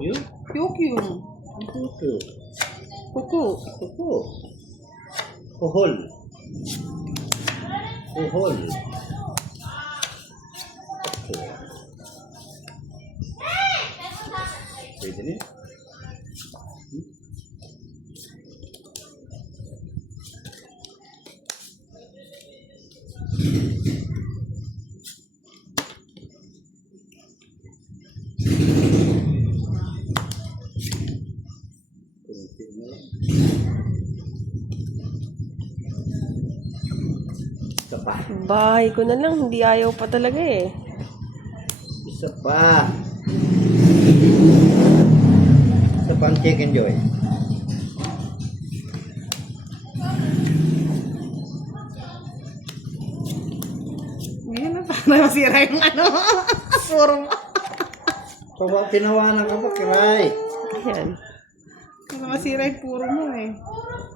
Yu? Kyokyo. Yu. Kuko. Kuko. Kuhol. Kuhol. Okay. Pwede niya. Isa pa. Bahay ko na lang, hindi ayaw pa talaga eh. Isa pa. Isa pang chicken joy. Ngayon na para masira yung ano. Puro. Pag tinawanan ka pa, kiray. Ayan. Para masira yung puro mo eh.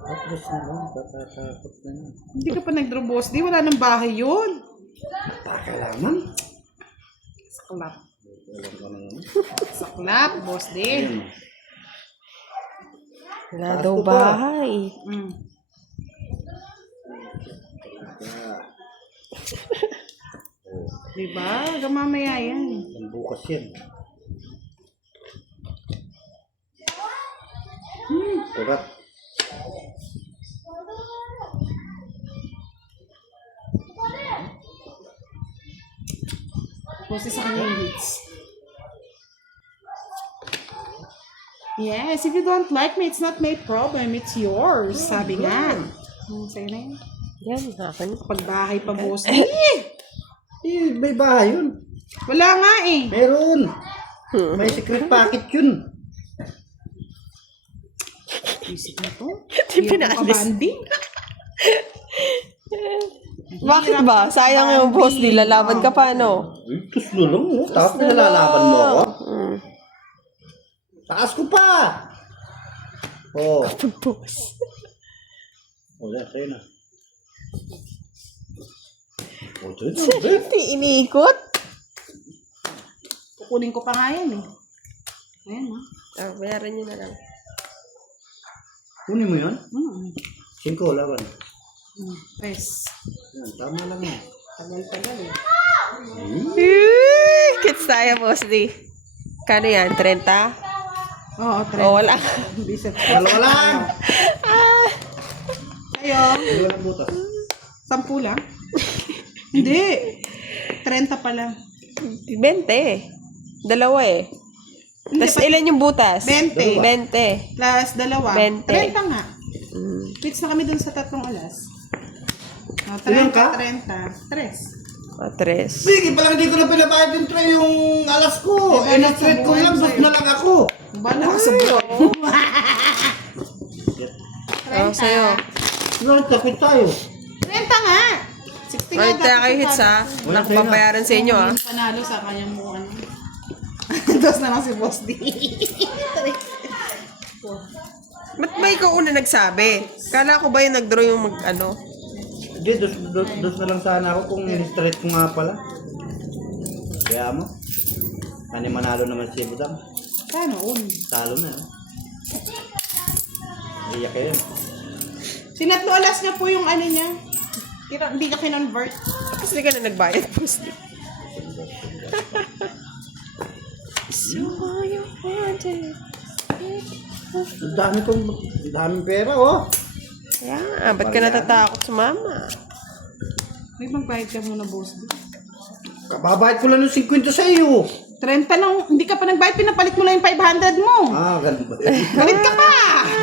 Tapos na lang, katatakot na yun. Hindi ka pa nag-draw, boss. Di, wala nang bahay yun. Pakalaman. Saklap. Alam ko na naman. Saklap, boss din. Wala daw bahay. Mm. Diba? Hanggang mamaya yan. Ang bukas yan. Kurap. Boss, sa kanya yung hits. Yes, if you don't like me, it's not my problem. It's yours. Sabi nga. Sa'yo na yun. Yan, akin. Pagbahay pa, boss. Eh, may bahay yun. Wala nga eh. Meron. May secret packet yun. Isip na to. Di pinaalis. Kabanding. Bakit ba? Sayang yung boss, nilalaban ka pa, no? Ay, tuslo lang mo. Tapos nilalaban mo ako. Taas ko pa! Oh. Boss. Wala, sa'yo na. Oh, sa'yo na. Hindi iniikot. Kukunin ko pa nga yan eh. Ayan ha. Bayaran nyo na lang. Kunin mo yun? 5, laban. Pes. Yan, tama lang yan. Tagal-tagal eh. Kits tayo, boss, di. Kano yan? 30? Oo, O, wala. Bisit. Dalawa lang! Ayo. Dalawa lang butas. 10 lang? Hindi. 30 pa lang. 20. Dalawa eh. Tapos ilan yung butas? 20. 20. Plus dalawa. 20. 30 nga. Quits na kami dun sa 3 alas. Oh, 30, Ilan ka? 30. 3. O, 3. Sige, palang di ko na pinabayad yung tray yung alas ko. Eh, na-treat ko lang, dos na lang ako. Bala ka sa buwan. O, sa'yo. Ano, tapit tayo. 30 nga. 60 nga. Ay, tayo kayo hits ha. Wala sa'yo na. Nakapapayaran sa inyo ha. Yung panalo sa kanyang mukha. Dos na lang si Boss D. Ba't ba ikaw una nagsabi? Kala ko ba yung nag-draw yung ano? Hindi, dos na lang sana ako kung in-straight ko nga pala. Kaya mo. Kani manalo naman si Budang. Paano? Talo na. Iyak kayo. Sinatlo alas niya po yung ano niya. Hindi ka kinonvert. Tapos hindi ka na nagbayad, boss. So you wanted. Ang daming pera, oh. Kaya nga, ba't ka natatakot sa mama? May magbayad ka muna, Boss D. Kababayad ko lang ng 50 sa iyo. 30 lang. Hindi ka pa nagbayad. Pinapalit mo lang yung 500 mo. Ah, ganun ba? Galit ka pa.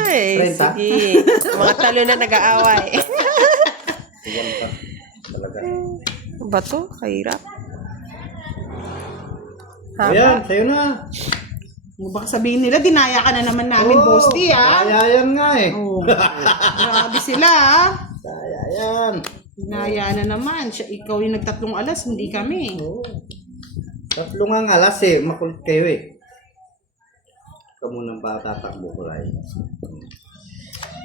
Ay, 30? sige. Mga talo na nag-aaway. Yan pa. Talaga. Ano ba to? Kahirap. Ayan, sa'yo na. Baka sabihin nila, dinaya ka na naman namin, Boss D, ha? Kaya yan nga eh. Oh. Grabe sila, ha? Kaya yan. Dinaya na naman. Ikaw yung nagtatlong alas, hindi kami. Oo. 3 nga alas eh. Makulit kayo eh. Ikaw munang tatakbo ko rin.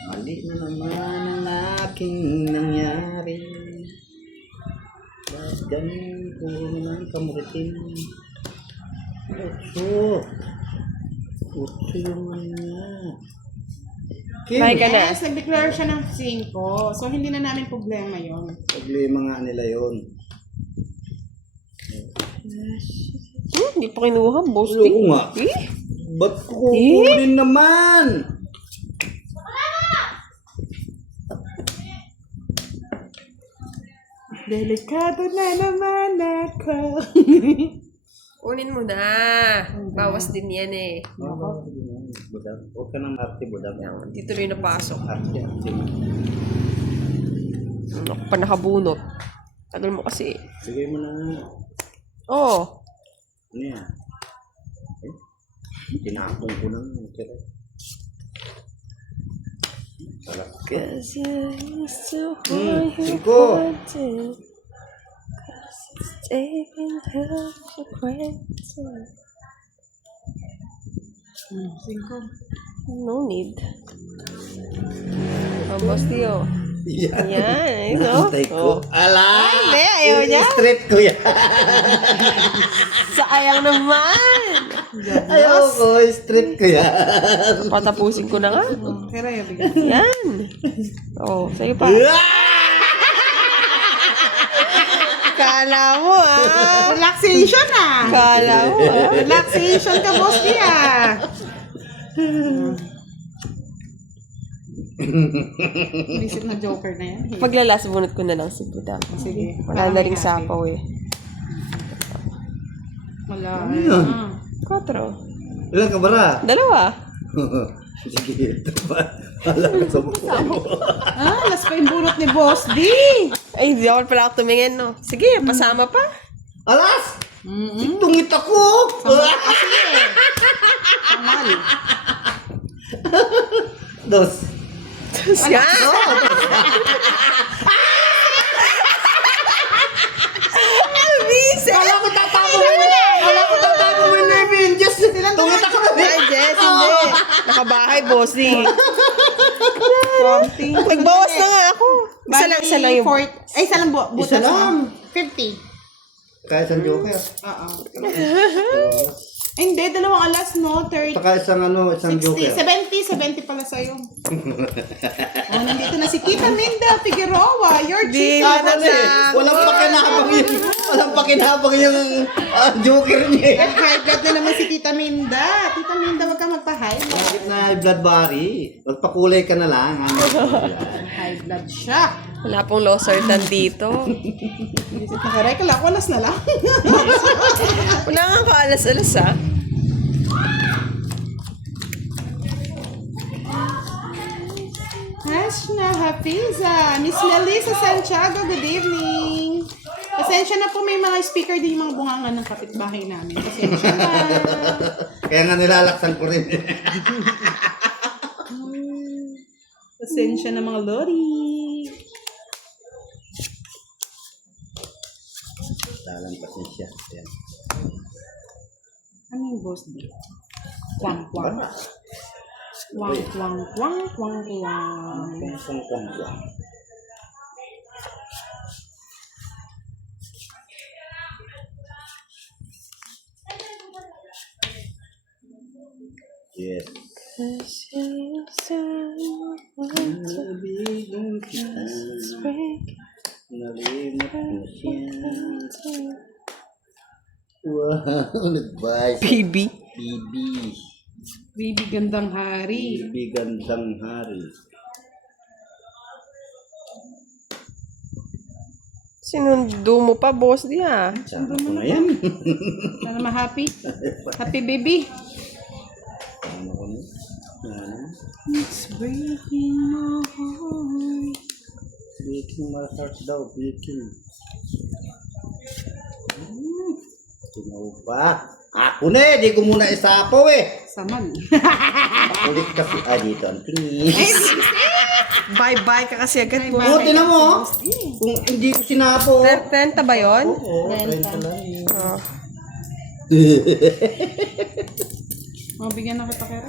Mali na naman ang aking nangyari. Ba't ganito naman kamuritin? So, Puto yung ano niya. Bye ka na. Yes, nag-declare siya ng 5. So, hindi na namin problema yon. Problema nga nila yun. Hindi pa kinuha, boss. Oo nga. Eh? Ba't kukunin naman? Delikado na naman ako. Kunin mo na. Bawas din yan eh. Budang. Huwag ka ng arte, budang. Hindi tuloy napasok. Arte. Ano pa nakabunot? Tagal mo kasi. Sige mo na. Oo. Ano yan? Tinapong ko lang. Sarap. Cause you used to Hmm, hold you 5. wanted. Cause it's taking her for granted. 5. No need. Oh, boss Tio. Yan. Yan, ito. Antay ko. Ala! Hindi, ayaw niya. Straight ko yan. Sayang naman. Ayaw ko. Straight ko yan. Patapusin ko na nga. Pero yung bigyan. Yan. Oh, sa'yo pa. Kala mo ah. Relaxation ah. Kala mo ah. Relaxation ka, boss niya. Visit na joker na yan. Paglalas, bunot ko na lang si Buda. Sige. Wala na rin sapaw eh. Wala. Ayun. 4. Ilan ka bara? 2. Sige. Alam ko sa mukha mo. Alas pa yung bunot ni Boss D. Ay, hindi ako pala ako tumingin, no? Sige, pasama pa. Alas! Tungit ako! Kamal. Dos. Yan! Alvise! Kala ko tatama mo na! Kala ko tatama mo na yung Diyos! Tungit ako na! Ay, Jess, hindi. Nakabahay, bossing. Nagbawas na nga ako. Isa lang yung... Ay, isa lang butas. Isa lang. 50. Kaya isang joker. Oo. Hindi, dalawang alas, no? 30. Saka isang isang 60, joker. 70 pala sa'yo. Oh, nandito na si Tita Minda Figueroa, your Di chief. ba Ano eh? Walang pakinabang yung... Walang pakinabang yung joker niya eh. High blood na naman si Tita Minda. Tita Minda, wag ka magpa-high blood. Bakit na blood body? Magpakulay ka na lang. High blood siya. Wala pong losartan dito. Visit na karay, kala ko alas na lang. Wala nga kaalas-alas ah. Hash na Hafiza. Miss Melissa Santiago, good evening. Pasensya na po, may mga speaker din yung mga bungangan ng kapitbahay namin. Pasensya na. Kaya nga nilalaksan ko rin. Pasensya na mga lori. Lalampasin siya. Yan. Ano yung boss di? Kwang kwang. Kwang kwang kwang kwang kwang. Isang kwang-kwang. Yes. Nalibigong kita. Nalimot mo siya. Wow, nag-bye. Baby. Bibi. Bibi gandang hari. Bibi gandang hari. Sinundo mo pa, boss di ah. Sama ko na yan. Sana ma-happy. Happy baby. Sama ko na. Yan. It's breaking my heart. Baking my heart daw. Baking. Sinaw pa. Ako na eh. Di ko muna isapaw eh. Saman. Ulit kasi. Dito ang tingin. Bye-bye ka kasi agad po. Oo, tinan mo. Kung hindi ko sinapaw. 30 ba yun? Oo, 30 lang yun. Oh. Mabigyan na kita kaya.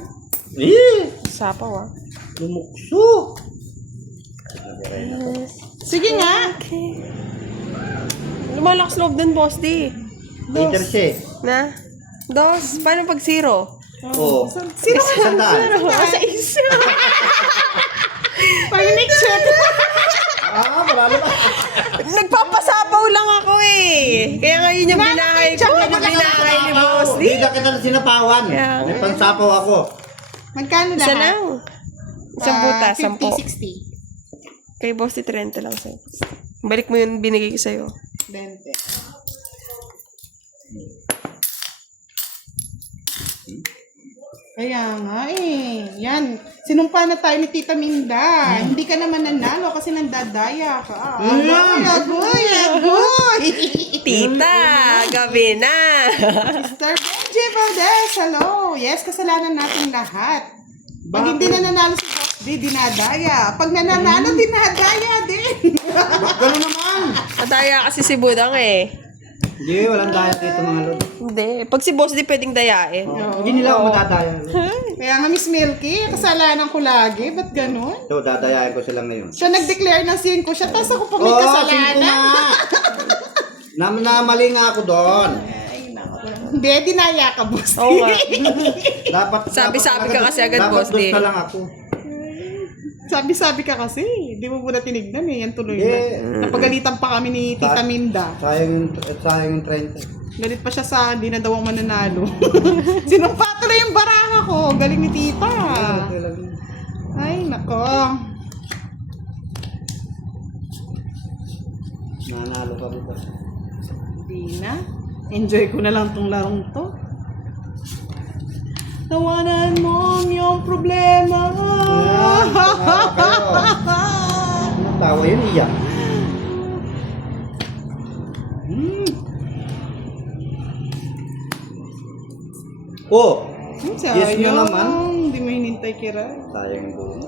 Sapaw ah. Lumukso. Sige nga. Okay. Lumalakas loob dun, boss di. Later siya eh. Na? Dos, paano pag 0? Oo. Sino ka? Isang daan. Sa isa. Pag-nick check. Marami ba? Nagpapasapaw lang ako eh. Kaya nga yun yung binahay ko. Yung binahay ni Boss D. Hindi na kita sinapawan. Yeah. May pansapaw ako. Magkano Isa lahat? lang. Isang buta, 10. 50, 60. Kay Boss D, 30 lang sa'yo. Balik mo yung binigay ko sa'yo. 20. Kaya nga eh. Yan. Sinumpa na tayo ni Tita Minda. Hindi ka naman nanalo kasi nandadaya ka. Agoy, agoy. Tita, gabi na. Mr. Benji Valdez, hello. Yes, kasalanan natin lahat. Pag hindi na nanalo si Boss D, dinadaya. Pag nananalo, dinadaya din. Ba't gano'n naman? Madaya kasi si Budang eh. Hindi, walang daya dito mga lord. Hindi. Pag si Boss D pwedeng dayain. Hindi nila ako madadaya. Kaya nga, Miss Milky, kasalanan ko lagi. Ba't ganun? So, dadayain ko sila ngayon. Siya nag-declare ng 5 siya, tapos ako pa may Oo, kasalanan. Namali nga ako doon. Hindi, dinaya ka, Boss D. Oo nga. Dapat Sabi-sabi ka kasi agad, dapat Boss D. doon na lang ako. Sabi-sabi ka kasi. Hindi mo muna tinignan eh. Yan tuloy Yeah. na. Napagalitan pa kami ni Tita Minda. Sayang yung 30. Galit pa siya sa hindi na daw ang mananalo. Sinumpa tuloy yung baraha ko. Galing ni Tita. Okay lang yun. Ay, nako. Nanalo ka dito. Hindi na. Enjoy ko na lang tong larong to. Tawanan mo ang iyong problema. Yan, tawa kayo. Ano tawa yun? Iyak. Oh! Yes nyo naman. Hindi mo hinintay kira. Sayang doon.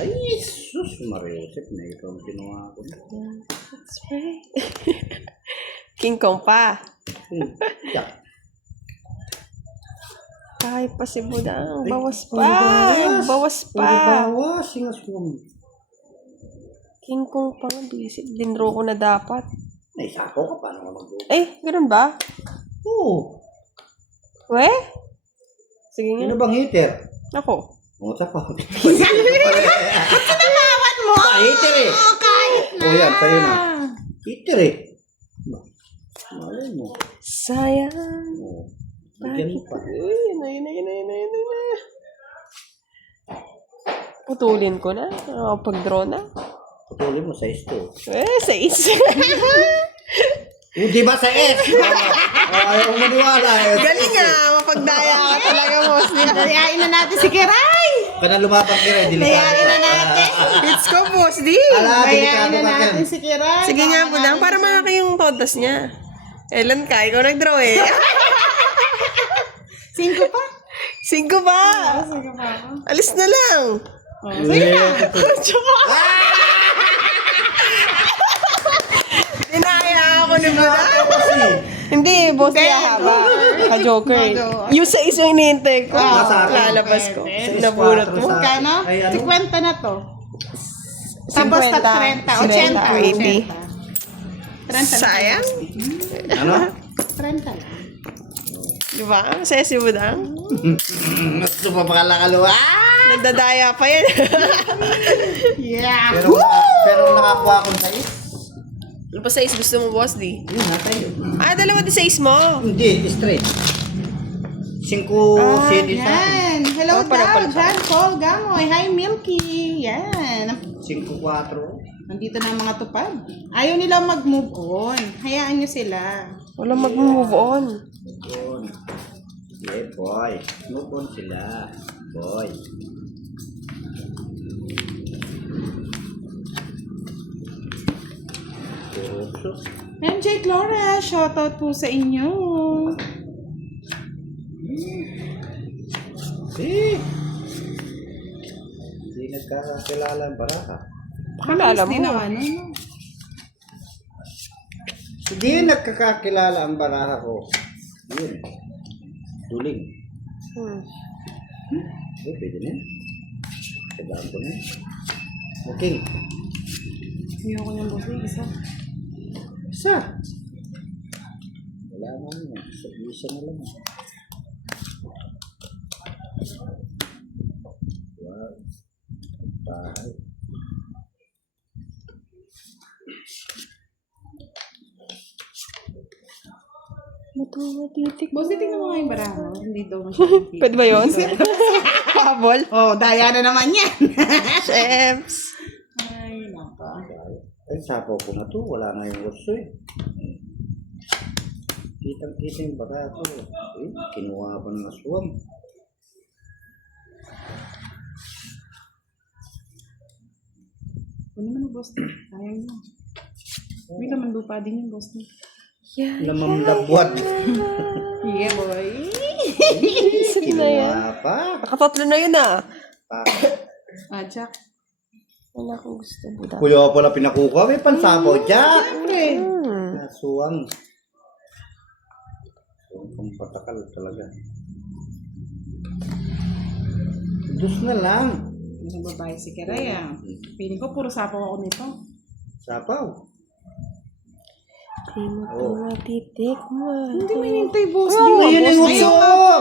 Ay, sus, Mariusip na ikaw ang kinuha ko. That's right. King Kong pa. Iyak. Kahit pa si Budang. Bawas pa. Bawas. Bawas pa. Bawas, singas mo. King Kong pa nga. Bisit. Dinro ko na dapat. Naisako ka, paano ka mag-go? Eh, ganun ba? Oo. We? Sige nga. Sino bang hitter? Ako. Oo, sa pa. Sinalawan mo! Hitter eh. Kahit na! O yan, sa'yo na. Hitter eh. Malay mo. Sayang. Oo. Bigyan mo pa. Yun. Putulin ko na. Pag-draw na. Putulin mo sa isto. Sa isa. Di ba sa S? Ayaw mo maniwala eh. Galing nga. Mapagdaya ka talaga, Boss. Dayain na natin si Kiray! Kana lumapang kira, Dayain na natin! It's ko, Boss D. Ala, Dayain delikado na ka natin yan. si Kiray! Sige nga, Budang. Para malaki yung todas niya. Elan ka. Ikaw nag-draw eh. 5 pa? 5 ba? 5 pa ako. Alis na lang. Sige na! Dinaya ako ni Budang. Kasi, Hindi, Boss D haba. Ka-joker. Yung sa isa yung hinihintay ko. sa akin. Lalabas ko. Pwede. Nabunot mo. Sa- Kano? Ay, ano? 50 na to. Tapos 50, 30. 80. 30 Sayang. ano? 30 lang. Diba? Masaya si Budang. Gusto pa pakalakalwa. Nagdadaya pa yan. Yeah! Pero nakakuha akong sais. Ano pa size gusto mo, Boss D? Yun, nasa iyo. Dalawa di size mo. Hindi, straight. 5 city sa akin. Yan! Hello Oh, pala, daw, pala. John Paul Gamoy. Hi, Milky. Yan. 5-4. Nandito na ang mga tupad. Ayaw nilang mag-move on. Hayaan nyo sila. Wala mag-move on. Yun. Yeah, boy. Move on sila. Boy. Puso. MJ Clora, shoutout po sa inyo. Hindi nagkakakilala ang baraka. Kilala Hindi mo. na ano, no? Hindi nagkakakilala ang baraha ko. Yun. Tuling. Okay, pwede na yan. Tagaan ko na yan. Okay. Hindi ako niyang busi. Isa. Isa. Wala naman. Isa na lang. Wow. Bahay. Matutitik. Boss, tingnan mo nga yung bara mo. Hindi daw masyadong kita. Pwede ba yun? Habol? Oh, daya na naman yan. Chefs. Ay, naka. Ay, sapaw ko na to. Wala na yung urso eh. Kitang-kita yung barato. Eh, kinuha pa ng aswang. Ano naman, boss? Sayang mo. May laman lupa din yung boss niya. Yan. Lamang labwat. Yeah, boy. Sige na yan. Kinuha pa. Nakatatlo na yun ah. Ah, Jack. Wala akong gusto. Buda. Kuya pala pinakuha. May pansapaw dyan. Siyempre. Aswang. Aswang pang patakal talaga. Dus na lang. Ang babae si Kiray ah. Piling ko puro sapaw ako nito. Sapaw. Di mo to matitik mo. Hindi mo hinintay, boss. Oh, Di, ayun yung boss, urso.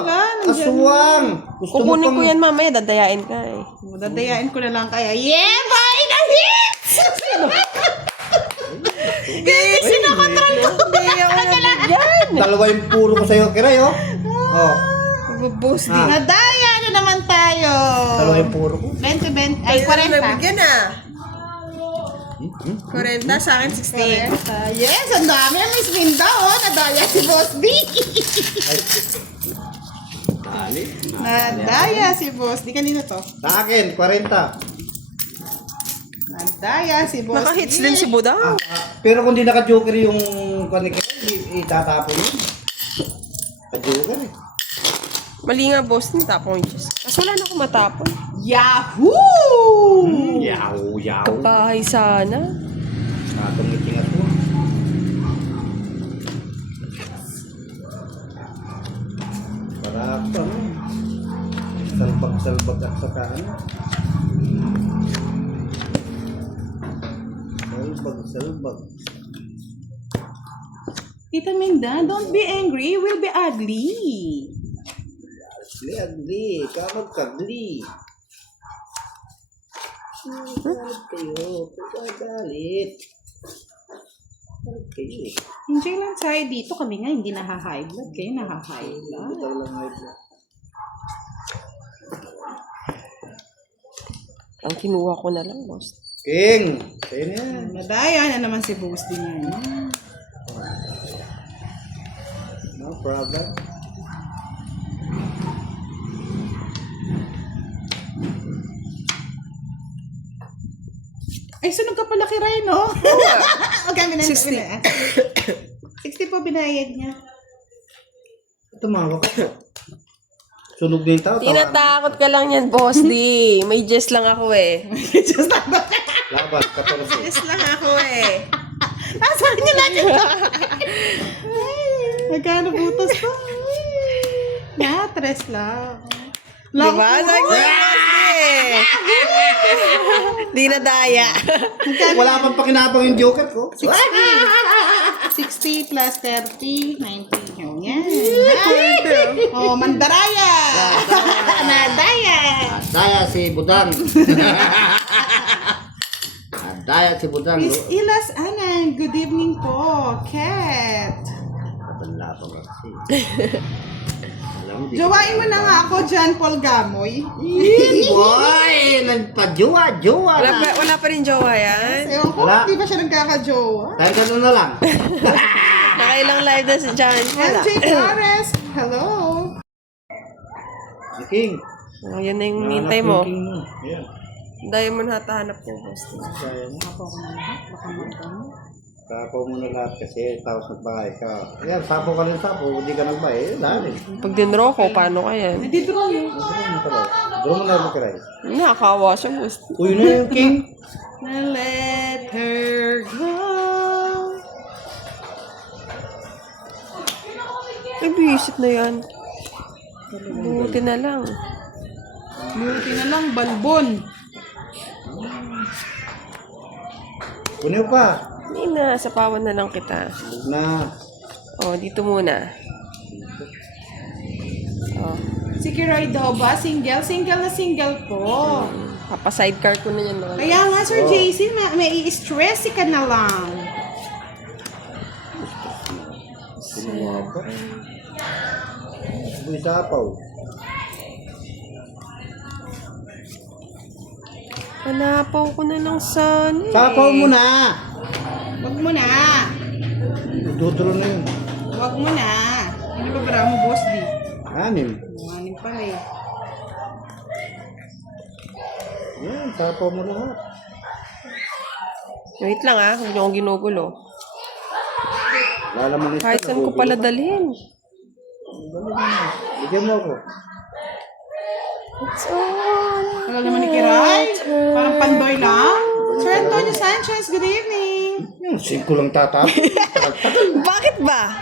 Nandyan. Aswang. Gusto mo Kukunin pang... ko yan mamaya, dadayain ka eh. Dadayain ko na lang kaya. Yeah, boy! Na-hit! Hindi ako nabigyan. Dalawa yung puro ko sa'yo, Kiray, oh. Oh. Bubus din. Ah. Nadaya na naman tayo. Dalawa yung puro ko. 20, ay 40. Nabigyan ah. 40 sa akin, 60. Yes, ang dami. Miss Minda, oh. Nadaya si Boss D. Dali. Nadaya si Boss D. Kanino to? Sa akin, 40. Nadaya si Boss Naka-hits D. din si Buda. Pero kung di naka-joker yung kanikita, itatapon yun. Ka-joker eh. Mali nga boss, tapon yung Diyos. Kaso wala na akong matapon. Yahoo! Yaw. Kabahay sana. Atong itingat mo. Para pa no. Salbag at saka ano. Salbag. Tita Minda, don't be angry. We'll be ugly. Agli. Kamag kagli. Galit kayo. Galit. Galit kayo. Enjoy lang tayo dito. Kami nga hindi naha-high blood. Kayo naha-high blood. Ito lang ngayon. Ang kinuha ko na lang, boss. King! Sa'yo na yan. Nadaya na naman si Boss din yan. No problem. Ay, sunog ka pala kay Ray, no? Okay, 60. 60 po binayad niya. Tumawa ka. Sunog na yung tao. Tinatakot ka lang yan, boss D. May Jess lang ako eh. Laban, 14. Jess lang ako eh. Nasaan niya lagi ito? Magkano butas to? Na-tres lang. Diba? Sabi ko, boss D. Di na daya. Wala pang pakinabang yung joker ko. 60 plus 30, 90. Yun yan. Oh, Mandaraya. Nadaya. Daya si Budang. Daya si Budang. Miss Ilas Anan, good evening po. Kat. Katanda pa kasi. Alam mo, di Jowain mo na nga ako, John Paul Gamoy. Boy! Nagpa-jowa na. Wala pa rin jowa yan. Ewan ko, Wala. hindi ba siya nagkaka-jowa? Dahil ganun na lang. Nakailang live na si John. Wala. MJ Flores, hello. Si King. Oh, yun na yung hintay mo. King mo. Ayan. Diamond hatahanap ko, boss D. Kaya mo. Ako ko na lahat, baka magkano. Sapo mo na lahat kasi tapos nagbahay ka. Ayan, sapo ka rin sapo. Hindi ka nagbahay. Dali. Pag dinro ko, paano kaya? Hindi draw yun. Draw mo na mo kiray. Nakakawa siya, boss D. Uy na yung King. Na let her go. Ay, bisit na yan. Buti na lang. Buti na lang, balbon. Kunin mo pa. Hindi na, sapawan na lang kita. Huwag na. Oh, dito muna. Oh. Si Kiroy daw ba? Single? Single na single po. Papa-sidecar ko na yan. Mga Kaya nga, Sir JC, may i-stress ka na lang. Sinapa. May sapaw. Hanapaw ko na lang sana eh. Sapaw mo na! Wag mo na. Dudro na yun. Wag mo na. Ano ba para mo, boss di? Anim. Anim pala eh. Yan, sapaw mo lahat. Wait lang ah, huwag niyo akong ginugulo. Lalaman ito. Kahit saan ko pala dalhin. Bigyan mo ako. It's all Wala naman ni Kiray. Parang pandoy lang. Sir Antonio Sanchez, good evening. Yung 5 lang tatapos. Bakit ba?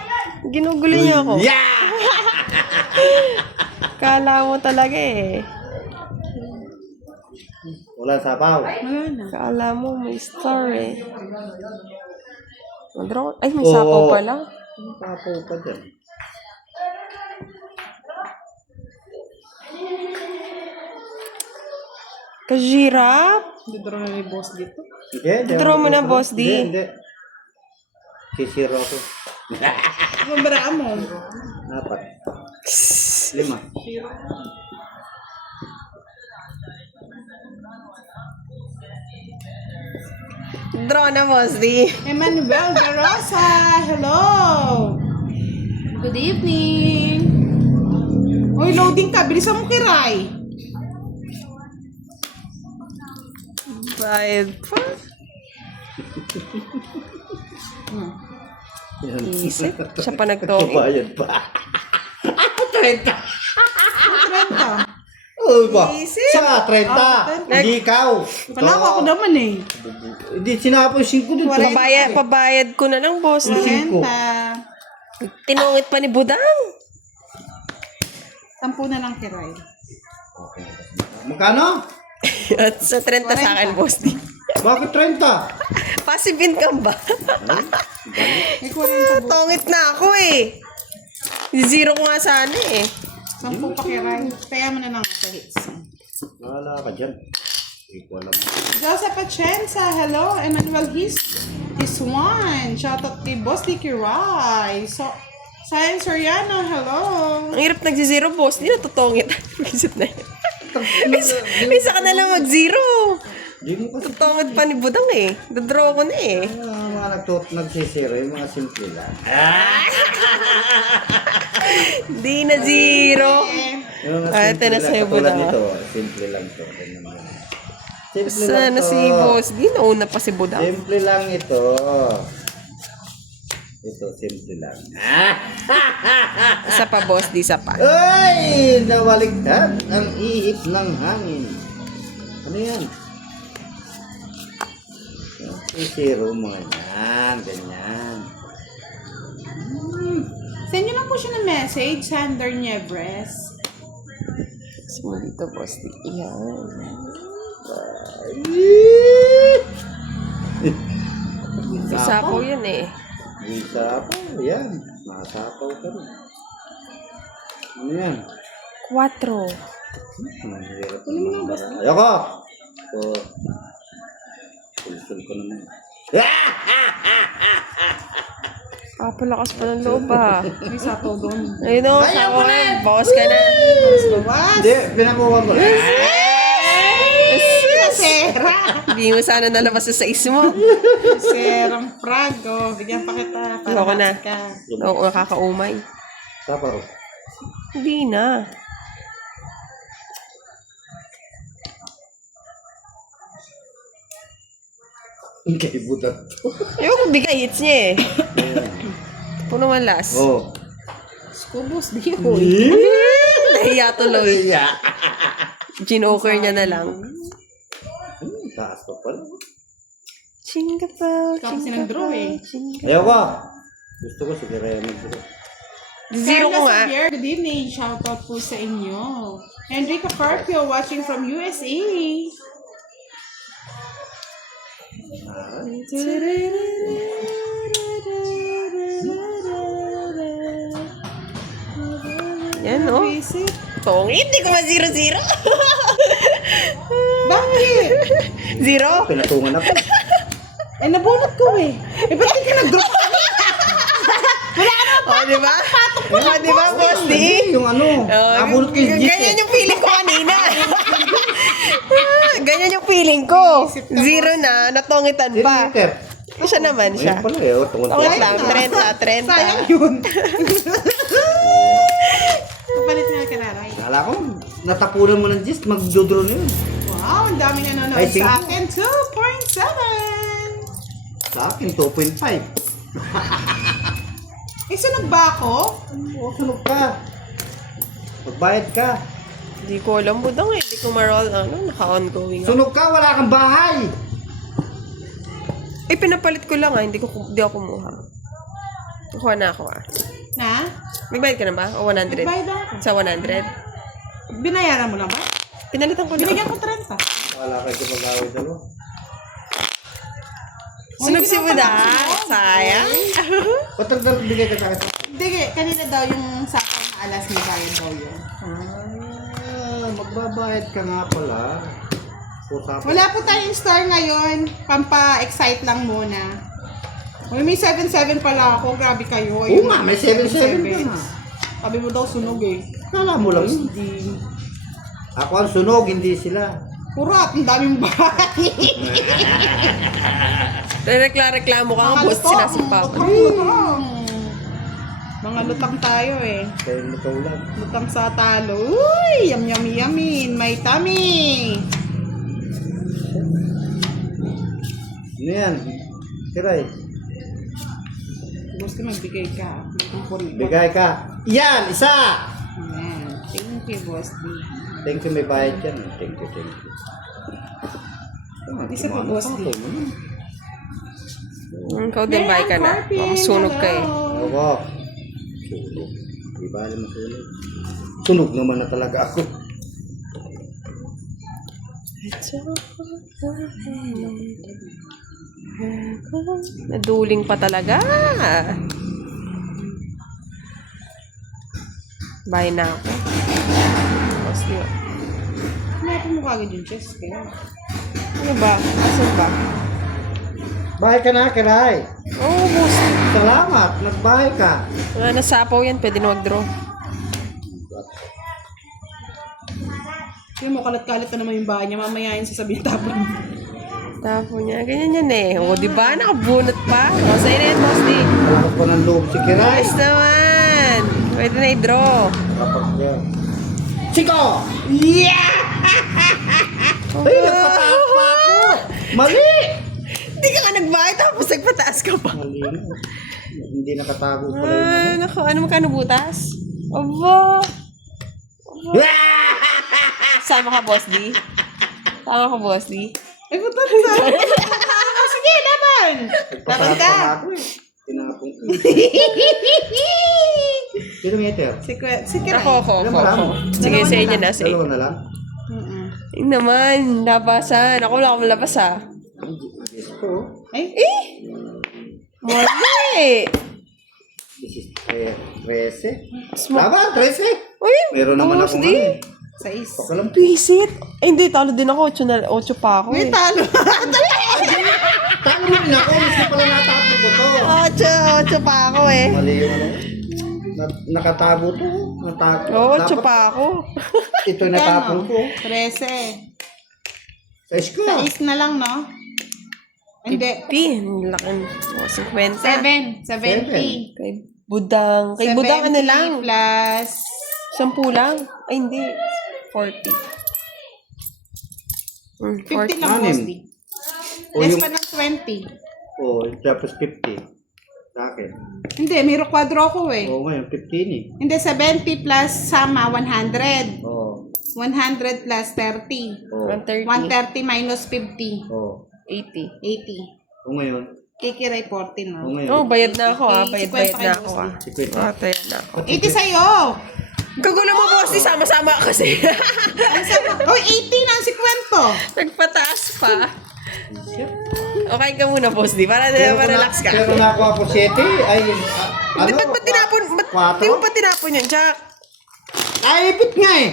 Ginugulo niyo ako. Yeah! Kala mo talaga eh. Wala sapaw. Wala na. Kala mo may star eh. Ay, may sapaw pala. Sapaw pa dyan. Kajirap? Dudro na ni boss dito. Hindi. Draw mo na, Boss D. Hindi. Sisiro ako. Ano ba mo? 4. 5. Draw na, Boss D. Emmanuel Garosa, hello. Good evening. Uy, loading ka. Bilisan mo, Kiray. Bayad pa. Isip. Siya pa nag-talking. Bayad pa. 30. 30. Oh, ba? Isip. Sa 30. Hindi ikaw. Wala ako naman eh. Hindi, sinapo 5 dun. Pabayad ko na lang, Boss D. 40. Tinungit pa ni Budang. 10 na lang, Kiray. Magkano? At sa 30 sa akin, Boss D. Bakit 30? Passive income ba? May 40 boss. Tongit na ako eh. Zero ko nga sana eh. 10 pa, Kiray. Kaya mo na lang sa hits. Wala ka dyan. Hindi ko alam. Joseph Atienza, hello. Emmanuel His one. Shoutout kay Boss D. Kiray. So, Science Soriano, hello. Ang hirap nag-zero, Boss. Di natutongit. Visit na yun. Isa ka na lang mag-zero. Hindi mo kasi Tutongit pa ni Budang eh. Dadraw ko na eh. mga nagsisiro, yung mga simple lang. Di na zero. Yung mga Ay, simple ito na lang, sa'yo, katulad Budang, nito, simple lang to. Ganyan lang. Simple lang Sana to. si Boss. Di nauna pa si Budang. Simple lang ito. Ito, simple lang. Isa pa, Boss. Di isa pa. Ay! Nawaligtad ang ihip ng hangin. Ano yan? Isiro mo yan. Ganyan. Send nyo lang po siya ng message, Sander Niebres. Kasi mo dito, Boss. Di yan. Isapaw yan eh. Isapaw. Yan. Masapaw ka rin. Ano yan? 4. Mahirap naman. Ayoko! So, sulsul ko naman. Palakas pa ng loob ah. May sapaw doon. Ayun o, sawa ka. Bawas ka na. Bawas! Hindi, pinakuha ko. Sera! Hindi mo sana nalabas sa sais mo. Serang frag. Oh, bigyan pa kita. Para Ayoko na. makas ka. Oo, nakakaumay. Sapaw. Hindi na. Kay budak. Ayoko bigay hits niya eh. Puno man last. Oh. Skubos, di ko. Nahiya tuloy. Ginoker niya na lang. Taas pa pala. Chinga pa. Ikaw kasi nag-draw eh. Ayoko. Gusto ko sige kaya mag-draw. Zero ko nga. Xavier, good evening. Shoutout po sa inyo. Enrico Carpio watching from USA. oh. Visit. Tong, hindi ko ma-zero-zero. Bakit? Zero? Pinatungan ako. Eh, nabunot ko eh. Eh, ba't di ka nag-drop? Oh, di ba? Oh, di ba, boss D? Yung ano, nabulot ko yung gis Ganyan yung feeling ko kanina. Ganyan yung feeling ko. Zero na, natongitan pa. Siya naman siya. Ayun pala eh, tungkol ko. Okay lang, 30. Sayang yun. Kapalit na ka na, Ray. Kala ko, natapunan mo ng gis, mag-draw na yun. Wow, ang dami nga nanonood Ay, sige. sa akin. 2.7. Sa akin, 2.5. Eh, sunog ba ako? Oo, sunog ka. Magbayad ka. Hindi ko alam, budang eh. Hindi ko ma-roll, naka-ongoing ako. Sunog ka, wala kang bahay. Eh, pinapalit ko lang hindi ako kumuha. Kukuha na ako Na? Nagbayad ka na ba? O 100? Nagbayad ako. Sa 100? Binayaran mo na ba? Pinalitan ko na. Binigyan ko 30. Wala kayo kapag-away dalawa. Sunog si Buda. Sayang. Ba't nagbigay ka sa akin? Hindi, kanina daw yung sakang na alas ni Ryan daw yun. Magbabayad ka nga pala. Usapan. Wala po tayong store ngayon. Pampa-excite lang muna. Uy, may 7-7 pala ako. Grabe kayo. Oo nga, may 7-7 ka nga. Sabi mo daw sunog eh. Kala mo lang hindi. Ako ang sunog, hindi sila. Kurat, ang daming bahay. Reklamo ka nga, boss, sinasumpa ko. Mga lutang tayo eh. Kaya natulad. Lutang sa talo. Uy, yum yummy yummy. May tummy. Ano yan? Kiray. Gusto magbigay ka. Bigay ka. Yan! Isa! Ayan. Thank you, Boss D. Thank you, may bayad yan. Thank you. Isa pa, Boss D. Ikaw din, bye ka na. Masunog ka eh. Oo. Sunog. Di ba alam mo sunog? Sunog naman na talaga ako. Naduling pa talaga. Bye na ako. Boss D. Natin mo kagad yung chest kaya. Ano ba? Asan ba? Bahay ka na, Kiray. Oo, boss D. Salamat. Nagbahay ka. Mga nasapaw yan, pwede na mag-draw. Yung mo, kalat-kalat na naman yung bahay niya. Mamaya yung sasabihin tapon. Tapo niya. Ganyan yan eh. O, di ba? Nakabunot pa. O, sa'yo na yan, boss D. Malakas pa ng loob si Kiray. Nice naman. Pwede na i-draw. Kapag yan. Chico! Yeah! Ay, nagpataas pa ako. Mali! Hindi ka nga nagbayad tapos nagpataas ka pa. Mali na. Hindi nakatago pala yun. Ay, naku. Ano magkano butas? Aba. Sama ka, boss D. Sama ka, boss D. Ay, puto na sa sige, laban! Laban ka! Ako eh. Tinapong ko. Kilometer. Si Kiray. Ako. Sige, sa inyo na. Sa Dalawa inyo. na lang. Yung naman, labasan. Ako wala akong malabas ah. Yes po. Ay, Mali. This is 13. Smoke. Tama, 13. Uy, Meron naman boss ako D. sa is. Pakalam. Visit. Eh, hindi, talo din ako. 8 pa ako May eh. talo. Tama mo rin ako. Mas pala natapos ko to. 8 pa ako eh. Mali yung ano. Nakatago to. Natago. Oo, 8 Dapat pa ako. ito yung natapon ko. 13. Sa isko. Sa is na lang, no? Hindi. 50. Laki. 50. 7. 70. Kay Budang. Kay Budang ano lang. Plus 10 lang. Ay, hindi. 40. 50 lang, Anim. Boss D. O Less yung, pa ng 20. tapos 50. Sa akin. Hindi, may kwadro ko eh. Oo, ngayon 15 eh. Hindi, 70 plus sama, 100. Oo. 100 plus 30. Oo. 130. 130 minus 50. Oo. 80. 80. O ngayon. Kikiray 40, no? O ngayon. Oh, bayad na ako ah. Si Bayad Kwenta na kay ako Boss ah. Si Kwenta. Ah, tayo na ako. 80 sa'yo! Kagulo mo, boss. Di sama-sama kasi. Ang sama. Oy, 80 na si Kwento! Nagpataas pa. Okay ka muna, boss. Di para relax ka. Pero nakuha ko 7. Ay, Di ba't tinapon? Ba't di mo pa tinapon yun, Jack? Naipit nga eh.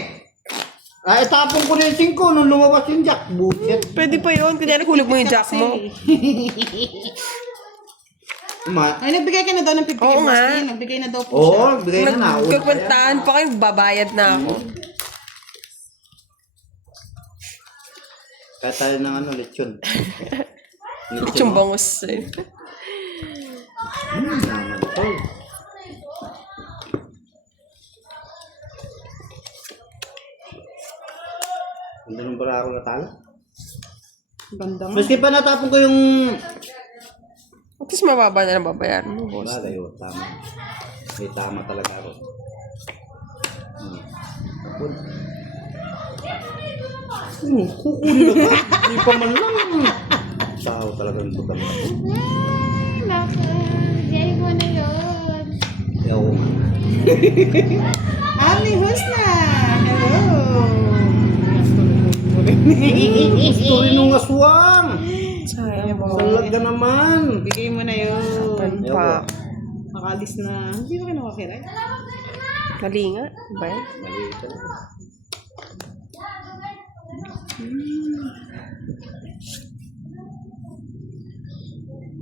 Ay, tapon ko na yung 5 nung lumabas yung jack. Bullshit. Pwede pa yun. Kunyari hulog mo yung jack mo. Ay, nagbigay ka na daw ng 50 Oo nga. Nagbigay na daw po Oo, siya. bigay na na. Magkakuntahan pa kayo, babayad na ako. Kaya tayo ng ano, lechon. Yung bangus eh. Naman to. Ganda ng barako na talo. Ganda nga. Maski pa natapon ko yung... At least mababa na lang babayaran mo, boss. Bagay, oh, tama. May tama talaga ako. Tapon. Kukunin na ba? Di pa man lang. Tao talaga ng tutang ako. Naka, jay mo na yun. Ewan nga. Ami Husna! Hello! Gusto rin nung aswang. Sayang mo. Talaga naman. Bigay mo na yun. Pa. Makalis na. Hindi ba kayo nakakiray? Mali nga. Ba yan? Mali talaga.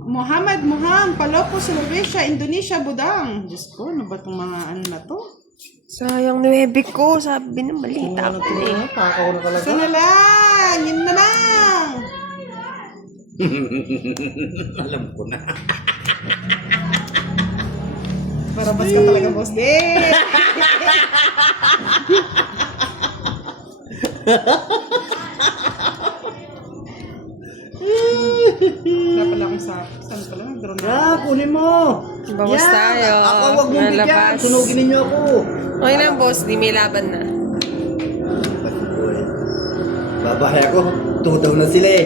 Muhammad Muhang, Palopo, Sulawesi, Indonesia, Budang. Diyos ko, ano ba itong mga ano na to? Sayang 9 ko. Sabi na mali. Tapos eh. Takaw na talaga. Isa na lang! Yun na lang! Alam ko na. Barabas ka talaga, boss. Din! Wala pala akong sa... Saan pala? Drone na. Ah, kunin mo. Bawas tayo. Ako wag mong bigyan. Nalabas. Sunugin ninyo ako. Okay lang, boss. Di may laban na. Babahay ako. Tutaw na sila eh.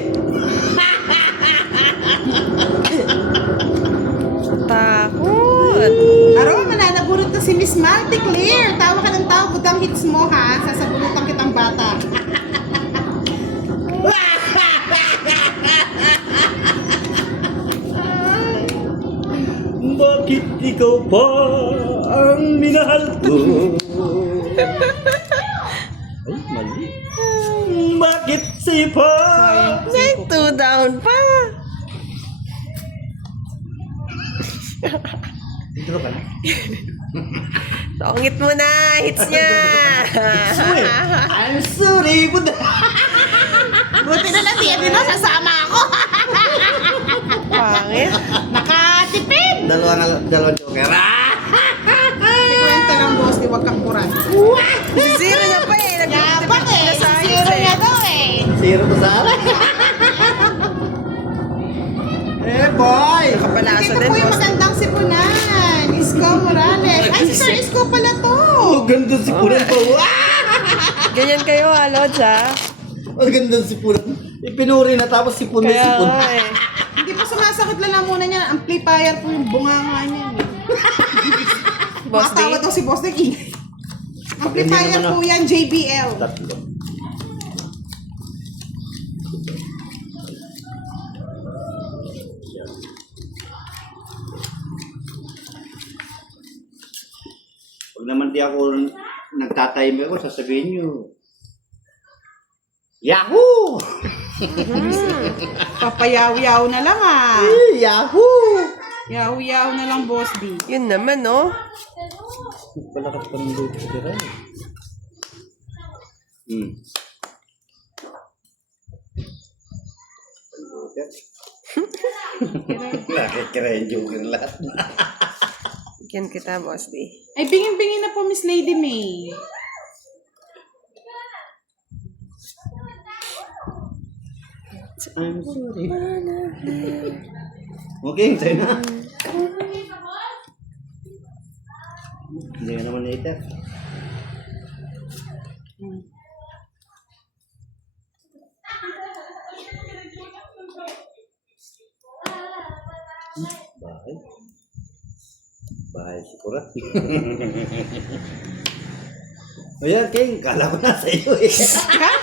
Takot. Aro, mananaburot na si Miss Malty Clear. Tawa ka ng tao, Budang hits mo ha. Sasabunutan kitang bata. Bakit ikaw pa ang minahal ko? Ay, mali. Bakit sipa? Say 2 down pa. Intro ka na. Tongit mo na. Hits niya. I'm sorry, Buddha. Buti na lang, hindi na sasama ako. Pangit. Nakatipid! Dalawang joker. Kwenta lang, boss. Di wag kang kuran. Si Zero niya pa eh. Dapat eh. Zero niya daw eh. Zero to sa akin. Eh, boy! Kapalasa Ito din, po yung boss. magandang sipunan. Isko Morales. Ay, si Sir Isko pala to. Oh, ganda si Puran pa. Ganyan kayo, Lods, ha? Ang ganda si Puran. Ipinuri na tapos sipon na Kaya sipon. nga eh. Hindi po sumasakit lang muna niya. Amplifier po yung bunganga niya. Boss D. Matawa daw si Boss D. Amplifier naman, po yan, JBL. Tatlo. Pag naman di ako nagtatimer ako, sasabihin nyo, Yahoo! Papayaw-yaw na lang ah. Yahoo! Yaw-yaw na lang, Boss D. Yun naman, no? Palakas pa ng luto sa tira. Nakikira yung joker lahat. Bigyan kita, Boss D. Ay, bingin-bingin na po, Miss Lady May. I'm sorry. Okay, tayo na. Hindi ka naman later. Bahay. Bahay si Kurat. Ayan, King. Kala ko na sa iyo eh.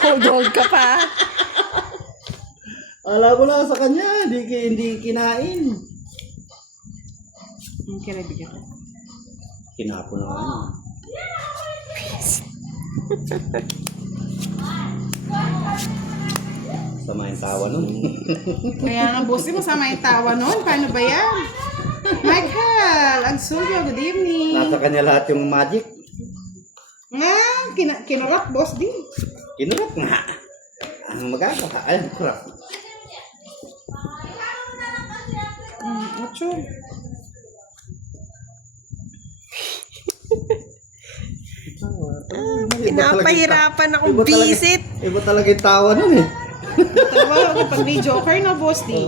Hold on ka pa. Kala ko lang sa kanya. Hindi kinain. Okay, bigyan ko. Kinapon na kanya. Sama yung tawa nun. Kaya nga, boss, di masama yung tawa nun. Paano ba yan? Michael, Agsulio, good evening. Nasa kanya lahat yung magic. Nga, kinurap, boss, di. Kinurap nga. Ang magagawa. Ay, kurap. Ocho. Pinapahirapan akong visit. Iba talaga yung tawa nun eh. Tawa, pag may joker na, boss, di.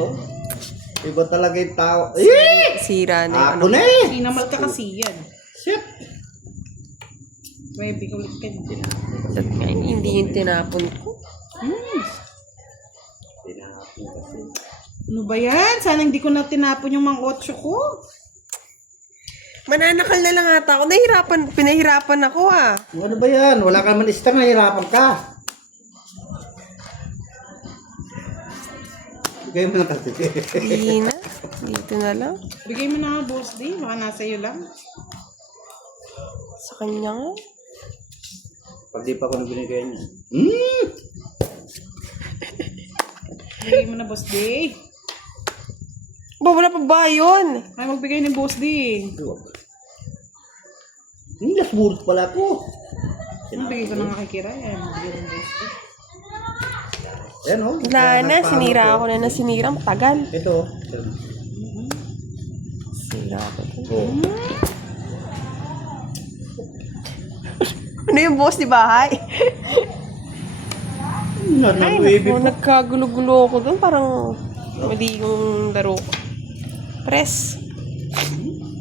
Iba talaga yung tawa. Eh! Sira na Ako yung na eh! Inamal ka kasi yan. Shit! May bikulit ka din. At ngayon, hindi yung tinapon ko. Tinapon kasi. Ano ba yan? Sana hindi ko na tinapon yung mga 8 ko. Mananakal na lang ata ako. Pinahirapan ako ah. Ano ba yan? Wala ka naman istang, nahirapan ka. Bigay mo na kasi. Hindi na. Dito na lang. Bigay mo na nga, boss, di. Baka nasa iyo lang. Sa kanya nga. Pag di pa ako nabinigay niya. Bigay mo na, boss, di. Ba, wala pa ba yun? Ay, magbigay ni boss, di. Las burot pala ko. Ano, bigay ko na nga kay Kira. Yan, bigay ng boss, di. Yan o. Wala na. Sinira ako na ng sinira. Matagal. Ito. Sinira ako. Oh. Ano yung boss di bahay? Ay, Nananguibi naku, pa. nagkagulo-gulo ako doon. Parang mali yung laro ko. Press.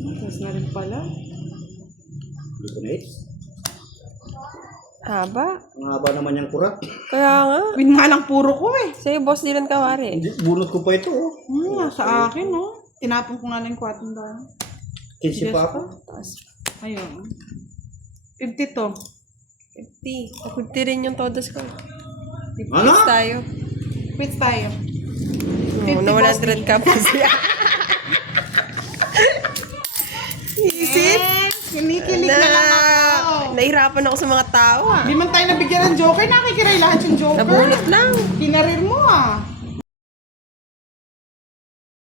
Tapos na rin pala. Hindi ko na hits. Haba. Ang haba naman yung kurat. Kaya nga. Win nga lang puro ko eh. Sa'yo, boss Dylan Kawari. Hindi, bunot ko pa ito oh. Sa akin, no? Tinapon ko nga lang yung 4 dahil. 15 pa ako. Ayun. 50 to. 50. Pakunti rin yung todos ko. Ano? Quits tayo. Quits tayo. Na 100 ka pa siya. Isip? Kinikilig na lang ako. Nahirapan ako sa mga tao ah. Di man tayo nabigyan ng joker, nakikiray lahat yung joker. Nabunot lang. Kinarir mo ah.